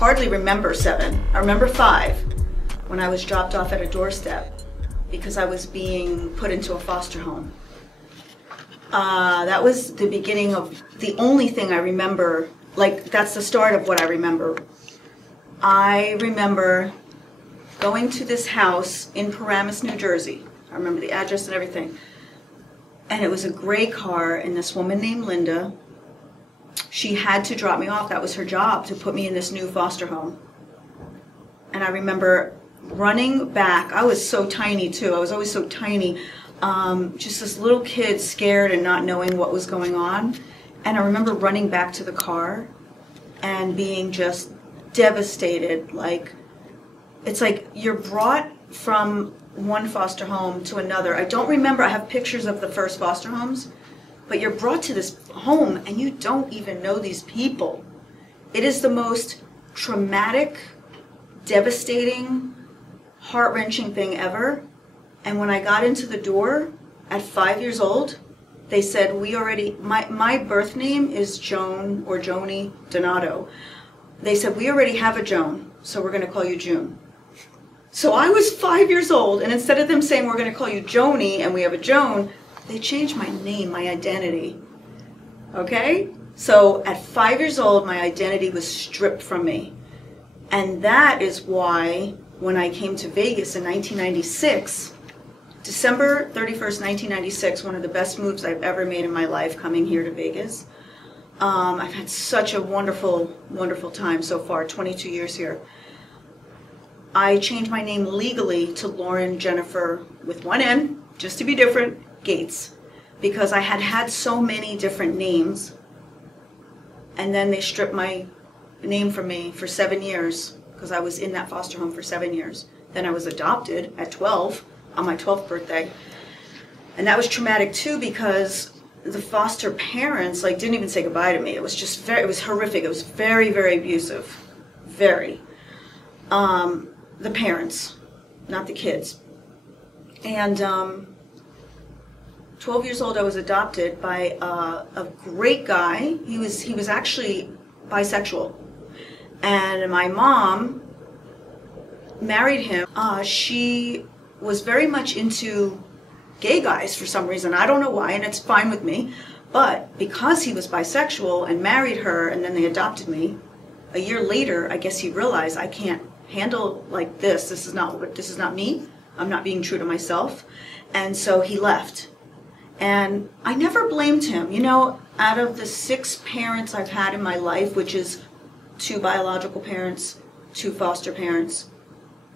hardly remember 7. I remember 5 when I was dropped off at a doorstep because I was being put into a foster home. That was the beginning of the only thing I remember, like that's the start of what I remember. I remember going to this house in Paramus, New Jersey. I remember the address and everything. And it was a gray car, and this woman named Linda, she had to drop me off. That was her job, to put me in this new foster home. And I remember running back. I was so tiny too. I was always so tiny. Just this little kid, scared and not knowing what was going on. And I remember running back to the car and being just devastated. Like, it's like you're brought from one foster home to another. I don't remember. I have pictures of the first foster homes, but you're brought to this home and you don't even know these people. It is the most traumatic, devastating, heart-wrenching thing ever. And when I got into the door at 5 years old, they said, we already, my birth name is Joan or Joni Donato. They said, we already have a Joan, so we're going to call you June. So I was 5 years old, and instead of them saying, we're going to call you Joni and we have a Joan, they changed my name, my identity. Okay? So at 5 years old, my identity was stripped from me. And that is why when I came to Vegas in 1996, December 31st, 1996, one of the best moves I've ever made in my life coming here to Vegas. I've had such a wonderful, wonderful time so far, 22 years here. I changed my name legally to Lauren Jenifer, with one N, just to be different, Gates, because I had had so many different names, and then they stripped my name from me for 7 years, because I was in that foster home for 7 years. Then I was adopted at 12, on my 12th birthday, and that was traumatic too, because the foster parents didn't even say goodbye to me. It was just it was horrific. It was very, very abusive, very. The parents, not the kids. And 12 years old, I was adopted by a great guy. He was actually bisexual, and my mom married him. She was very much into gay guys for some reason. I don't know why, and it's fine with me. But because he was bisexual and married her, and then they adopted me, a year later, I guess he realized I can't handle like this. This is not me. I'm not being true to myself. And so he left. And I never blamed him. You know, out of the 6 parents I've had in my life, which is 2 biological parents, 2 foster parents,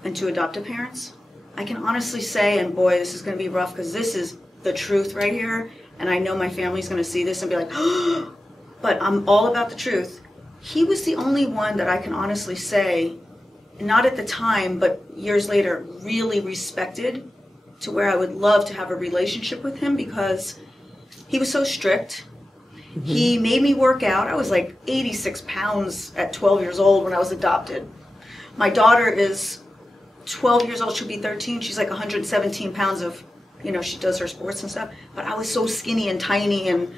and 2 adoptive parents, I can honestly say, and boy, this is going to be rough because this is the truth right here, and I know my family's going to see this and be like, oh, but I'm all about the truth. He was the only one that I can honestly say, not at the time, but years later, really respected, to where I would love to have a relationship with him, because he was so strict. Mm-hmm. He made me work out. I was like 86 pounds at 12 years old when I was adopted. My daughter is 12 years old, she'll be 13. She's like 117 pounds of, she does her sports and stuff. But I was so skinny and tiny, and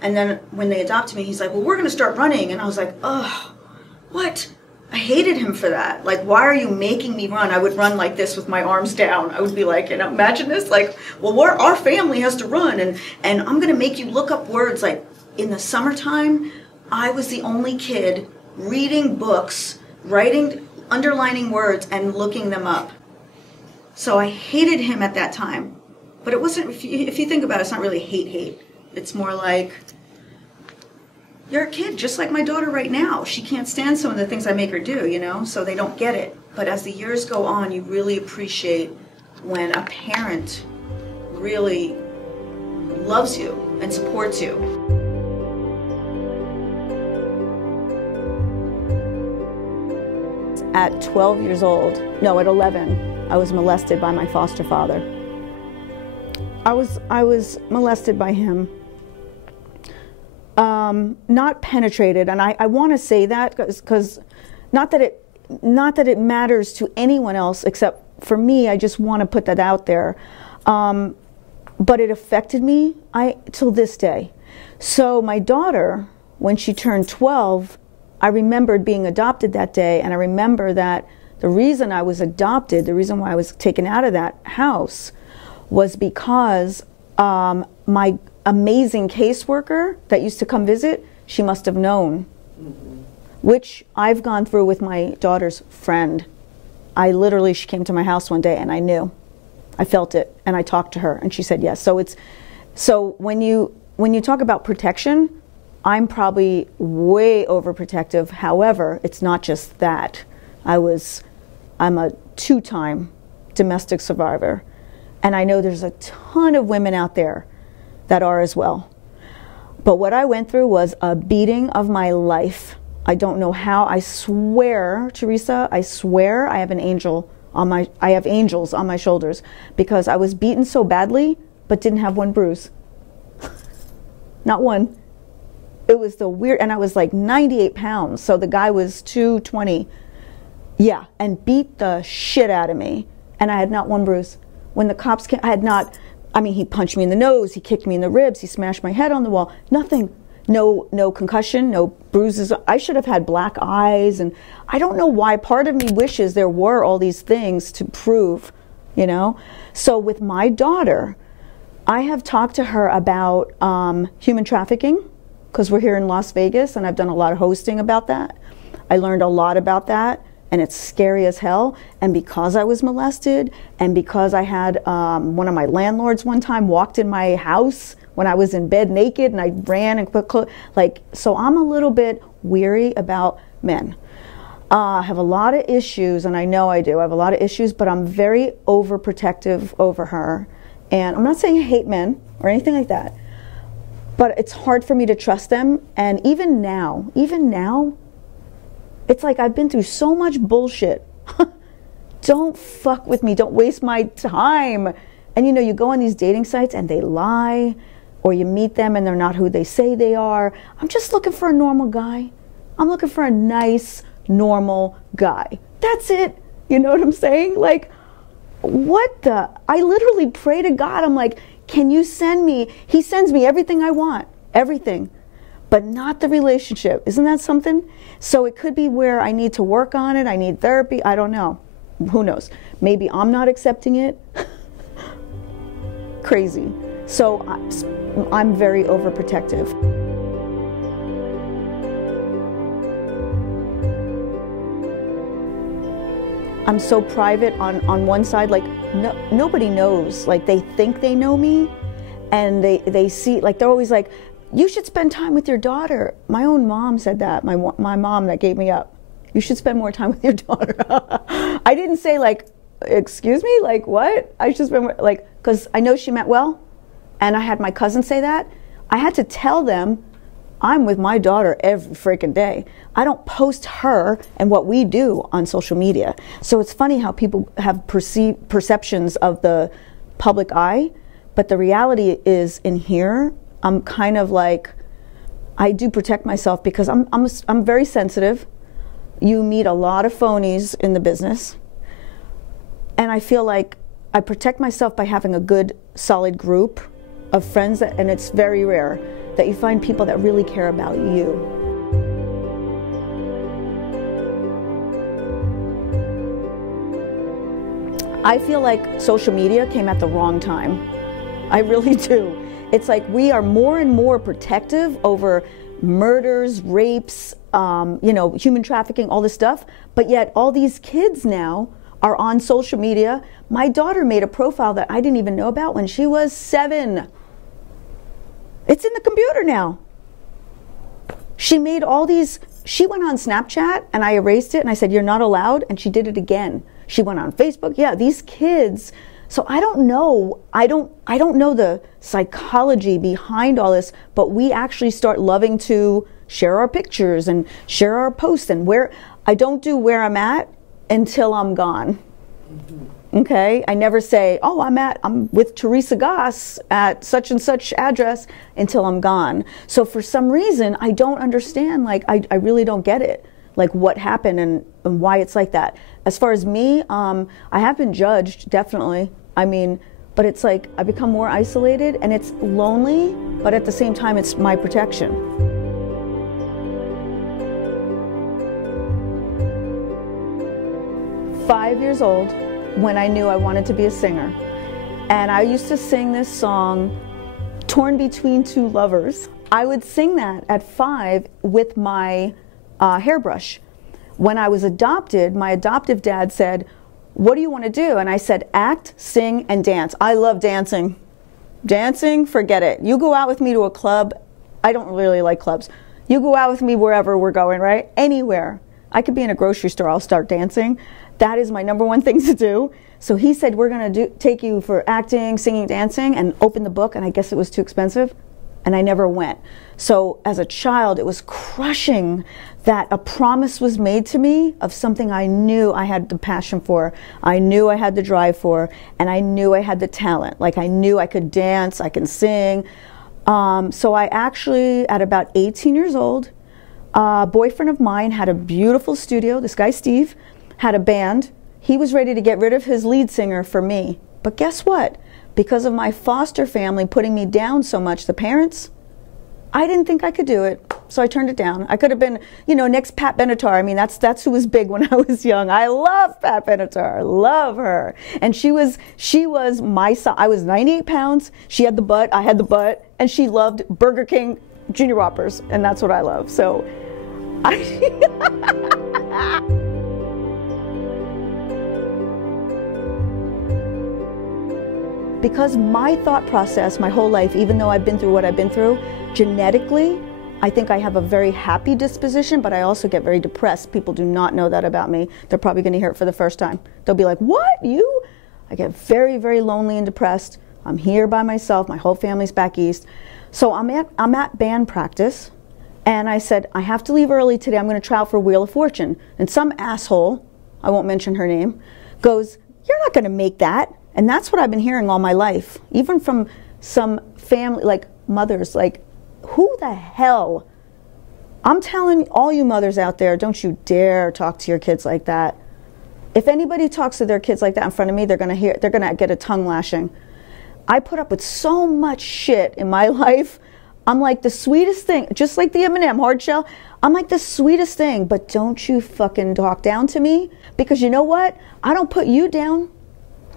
then when they adopted me, he's like, well, we're going to start running. And I was like, oh, what? I hated him for that. Like, why are you making me run? I would run like this with my arms down. I would be like, imagine this, like, well, our family has to run, and I'm going to make you look up words. Like, in the summertime, I was the only kid reading books, writing, underlining words, and looking them up. So I hated him at that time. But it wasn't, if you think about it, it's not really hate. It's more like, you're a kid, just like my daughter right now. She can't stand some of the things I make her do, so they don't get it. But as the years go on, you really appreciate when a parent really loves you and supports you. At 12 years old, no, at 11, I was molested by my foster father. I was molested by him. Not penetrated, and I want to say that because not that it matters to anyone else except for me. I just want to put that out there. But it affected me till this day. So my daughter, when she turned 12, I remembered being adopted that day, and I remember that the reason I was adopted, the reason why I was taken out of that house, was because my amazing caseworker that used to come visit, she must have known, which I've gone through with my daughter's friend. She came to my house one day and I knew. I felt it, and I talked to her, and she said yes. So when you talk about protection, I'm probably way overprotective. However, it's not just that. I'm a 2-time domestic survivor, and I know there's a ton of women out there that are as well. But what I went through was a beating of my life. I don't know how. I swear, Teresa, I swear I have angels on my shoulders, because I was beaten so badly but didn't have one bruise. Not one. It was and I was like 98 pounds, so the guy was 220. Yeah, and beat the shit out of me, and I had not one bruise. When the cops came, he punched me in the nose, he kicked me in the ribs, he smashed my head on the wall, nothing. No concussion, no bruises. I should have had black eyes, and I don't know why. Part of me wishes there were all these things to prove, you know? So with my daughter, I have talked to her about human trafficking, because we're here in Las Vegas, and I've done a lot of hosting about that. I learned a lot about that, and it's scary as hell. And because I was molested, and because I had one of my landlords one time walked in my house when I was in bed naked, and I ran and put clothes, so I'm a little bit weary about men. I have a lot of issues, and I know I do. I have a lot of issues, but I'm very overprotective over her. And I'm not saying I hate men or anything like that, but it's hard for me to trust them. And even now, it's like I've been through so much bullshit. Don't fuck with me. Don't waste my time. And you go on these dating sites and they lie, or you meet them and they're not who they say they are. I'm just looking for a normal guy. I'm looking for a nice, normal guy. That's it. You know what I'm saying? I literally pray to God. I'm like, can you send me? He sends me everything I want, everything, but not the relationship. Isn't that something? So it could be where I need to work on it. I need therapy. I don't know. Who knows? Maybe I'm not accepting it. Crazy. So I'm very overprotective. I'm so private on one side, nobody knows. They think they know me, and they see, they're always like, you should spend time with your daughter. My own mom said that, my mom that gave me up. You should spend more time with your daughter. I didn't say excuse me, what? I should spend more, because I know she meant well, and I had my cousin say that. I had to tell them, I'm with my daughter every freaking day. I don't post her and what we do on social media. So it's funny how people have perceptions of the public eye, but the reality is in here, I'm kind of I do protect myself because I'm very sensitive. You meet a lot of phonies in the business. And I feel like I protect myself by having a good, solid group of friends, and it's very rare that you find people that really care about you. I feel like social media came at the wrong time. I really do. It's like we are more and more protective over murders, rapes, human trafficking, all this stuff, but yet all these kids now are on social media. My daughter made a profile that I didn't even know about when she was 7. It's in the computer now. She made all these, she went on Snapchat and I erased it and I said, you're not allowed, and she did it again. She went on Facebook. Yeah, these kids. So I don't know. I don't know the psychology behind all this, but we actually start loving to share our pictures and share our posts, and I don't do where I'm at until I'm gone. Okay, I never say, oh, I'm with Teresa Gates at such and such address until I'm gone. So for some reason, I don't understand, I really don't get it, what happened and why it's like that. As far as me, I have been judged, definitely. But it's I become more isolated, and it's lonely, but at the same time, it's my protection. 5 years old when I knew I wanted to be a singer. And I used to sing this song, Torn Between Two Lovers. I would sing that at 5 with my hairbrush. When I was adopted, my adoptive dad said, "What do you want to do?" And I said, "Act, sing, and dance." I love dancing. Dancing, forget it. You go out with me to a club. I don't really like clubs. You go out with me wherever we're going, right? Anywhere. I could be in a grocery store, I'll start dancing. That is my number one thing to do. So he said, "We're going to take you for acting, singing, dancing," and open the book, and I guess it was too expensive, and I never went. So as a child, it was crushing that a promise was made to me of something I knew I had the passion for, I knew I had the drive for, and I knew I had the talent. Like, I knew I could dance, I can sing. So I actually, at about 18 years old, a boyfriend of mine had a beautiful studio. This guy, Steve, had a band. He was ready to get rid of his lead singer for me. But guess what? Because of my foster family putting me down so much, the parents, I didn't think I could do it, so I turned it down. I could have been, you know, next Pat Benatar. I mean, that's who was big when I was young. I love Pat Benatar, love her. And she was my size. I was 98 pounds. She had the butt, I had the butt, and she loved Burger King Junior Whoppers, and that's what I love. So, because my thought process my whole life, even though I've been through what I've been through, genetically, I think I have a very happy disposition, but I also get very depressed. People do not know that about me. They're probably going to hear it for the first time. They'll be like, "What? You?" I get very, very lonely and depressed. I'm here by myself. My whole family's back east. So I'm at band practice, and I said, "I have to leave early today. I'm going to try out for Wheel of Fortune." And some asshole, I won't mention her name, goes, "You're not going to make that." And that's what I've been hearing all my life, even from some family, like mothers, like, who the hell? I'm telling all you mothers out there, don't you dare talk to your kids like that. If anybody talks to their kids like that in front of me, they're gonna get a tongue lashing. I put up with so much shit in my life. I'm like the sweetest thing, just like the M&M hard shell. I'm like the sweetest thing, but don't you fucking talk down to me, because you know what? I don't put you down.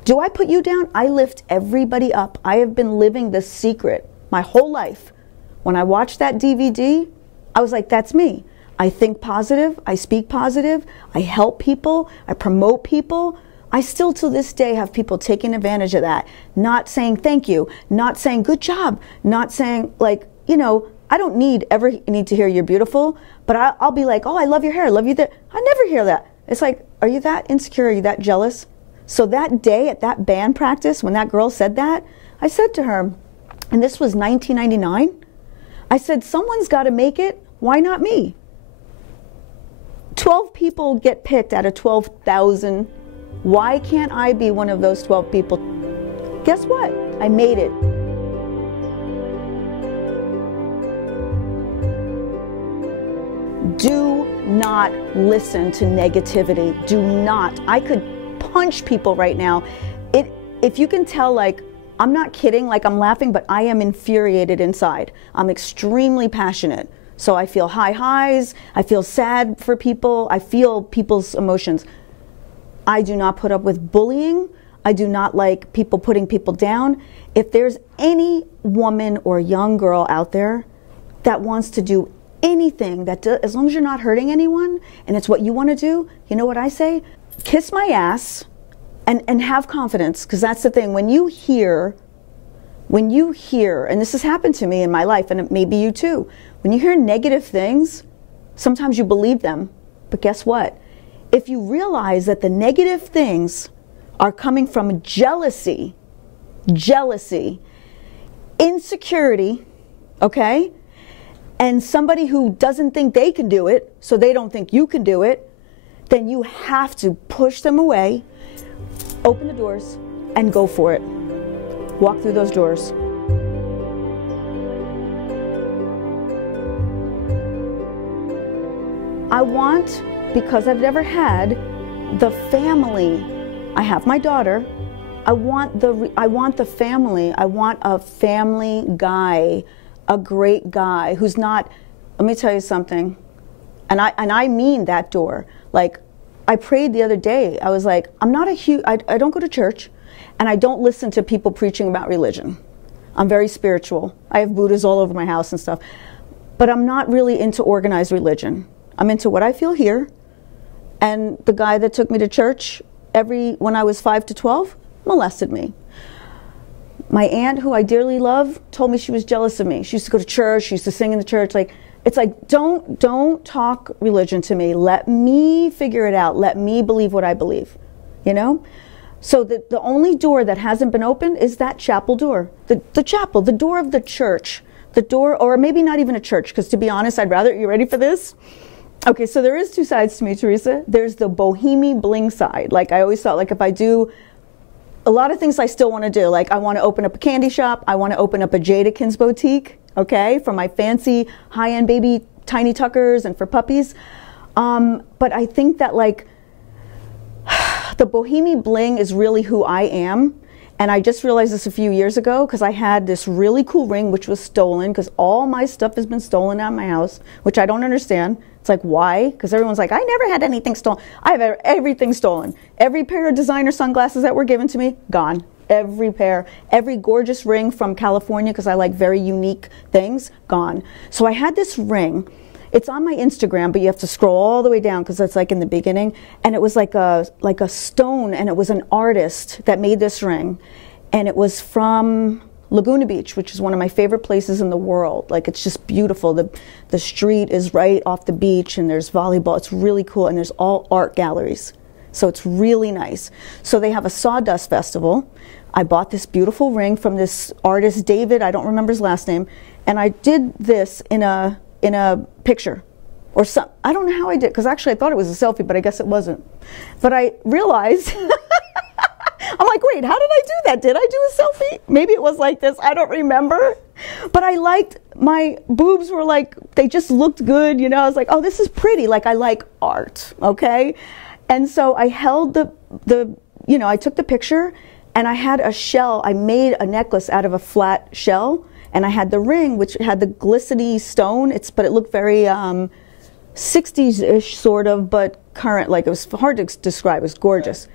Do I put you down? I lift everybody up. I have been living the secret my whole life. When I watched that DVD, I was like, that's me. I think positive, I speak positive, I help people, I promote people. I still to this day have people taking advantage of that, not saying thank you, not saying good job, not saying, like, you know, I don't ever need to hear you're beautiful, but I'll be like, "Oh, I love your hair, I love you that." I never hear that. It's like, are you that insecure, are you that jealous? So that day at that band practice, when that girl said that, I said to her, and this was 1999, I said, "Someone's got to make it. Why not me?" 12 people get picked out of 12,000. Why can't I be one of those 12 people? Guess what? I made it. Do not listen to negativity. Do not. I could punch people right now. If you can tell, like, I'm not kidding, like I'm laughing, but I am infuriated inside. I'm extremely passionate. So I feel high highs, I feel sad for people, I feel people's emotions. I do not put up with bullying. I do not like people putting people down. If there's any woman or young girl out there that wants to do anything, as long as you're not hurting anyone and it's what you want to do, you know what I say? Kiss my ass and have confidence, because that's the thing. When you hear, and this has happened to me in my life, and maybe you too, when you hear negative things, sometimes you believe them, but guess what? If you realize that the negative things are coming from jealousy, insecurity, okay? And somebody who doesn't think they can do it, so they don't think you can do it, then you have to push them away, open the doors, and go for it. Walk through those doors. I want, because I've never had the family. I have my daughter. I want the family. I want a family guy, a great guy who's not, let me tell you something, and I mean that door. Like, I prayed the other day. I was like, I'm not a huge, I don't go to church, and I don't listen to people preaching about religion. I'm very spiritual. I have Buddhas all over my house and stuff. But I'm not really into organized religion. I'm into what I feel here. And the guy that took me to church when I was 5 to 12 molested me. My aunt, who I dearly love, told me she was jealous of me. She used to go to church. She used to sing in the church. Like, it's like, don't talk religion to me. Let me figure it out. Let me believe what I believe, you know? So the only door that hasn't been opened is that chapel door. The chapel, the door of the church. The door, or maybe not even a church, because to be honest, I'd rather, you ready for this? Okay, so there is two sides to me, Teresa. There's the bohemian bling side. Like, I always thought, like, if I do a lot of things I still want to do. Like, I want to open up a candy shop. I want to open up a Jadakin's boutique, okay, for my fancy high-end baby tiny tuckers and for puppies. But I think that, like, the bohemian bling is really who I am. And I just realized this a few years ago because I had this really cool ring which was stolen, because all my stuff has been stolen out of my house, which I don't understand. It's like, why? Because everyone's like, I never had anything stolen. I have everything stolen. Every pair of designer sunglasses that were given to me, gone. Every pair. Every gorgeous ring from California, because I like very unique things, gone. So I had this ring. It's on my Instagram, but you have to scroll all the way down because it's like in the beginning. And it was like a stone, and it was an artist that made this ring. And it was from Laguna Beach, which is one of my favorite places in the world. Like, it's just beautiful. The street is right off the beach, and there's volleyball. It's really cool, and there's all art galleries. So it's really nice. So they have a sawdust festival. I bought this beautiful ring from this artist, David, I don't remember his last name, and I did this in a picture or some, I don't know how I did, because actually I thought it was a selfie, but I guess it wasn't. But I realized, I'm like, wait, how did I do that? Did I do a selfie? Maybe it was like this, I don't remember. But I liked, my boobs were like, they just looked good, you know. I was like, oh, this is pretty, like I like art, okay? And so I held you know, I took the picture, and I had a shell, I made a necklace out of a flat shell. And I had the ring, which had the glistening stone. But it looked very 60s-ish sort of, but current. Like, it was hard to describe. It was gorgeous.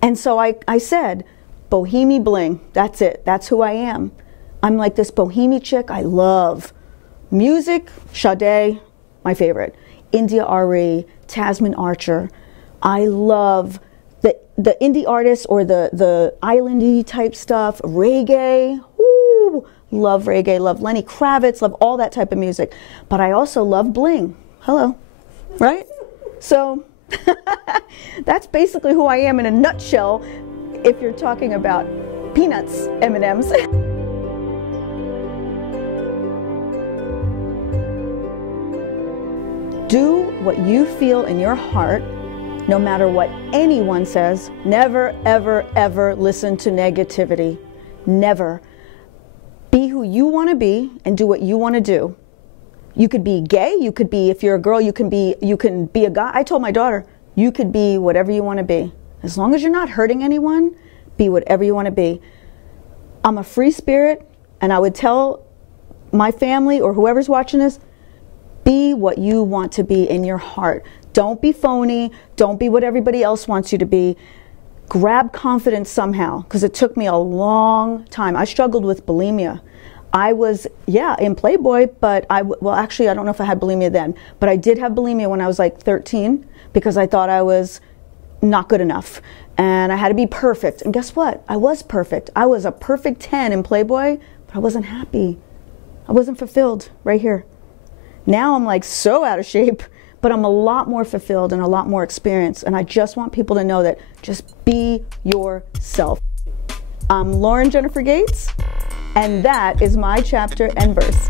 And so I said, bohemian bling. That's it. That's who I am. I'm like this bohemian chick. I love music. Sade, my favorite. India Ari, Tasman Archer. I love the indie artists or the islandy type stuff. Reggae. Ooh. Love reggae, love Lenny Kravitz, love all that type of music. But I also love bling. Hello, right? So that's basically who I am in a nutshell if you're talking about peanuts, M&Ms. Do what you feel in your heart, no matter what anyone says. Never, ever, ever listen to negativity. Never. Be who you want to be and do what you want to do. You could be gay, you could be, if you're a girl, you can be a guy. I told my daughter, you could be whatever you want to be. As long as you're not hurting anyone, be whatever you want to be. I'm a free spirit, and I would tell my family or whoever's watching this, be what you want to be in your heart. Don't be phony. Don't be what everybody else wants you to be. Grab confidence somehow, because it took me a long time. I struggled with bulimia. I was, yeah, in Playboy, but well, actually, I don't know if I had bulimia then, but I did have bulimia when I was like 13, because I thought I was not good enough, and I had to be perfect. And guess what? I was perfect. I was a perfect 10 in Playboy, but I wasn't happy. I wasn't fulfilled right here. Now I'm like so out of shape, but I'm a lot more fulfilled and a lot more experienced. And I just want people to know that just be yourself. I'm Lauren Jenifer Gates, and that is my chapter and verse.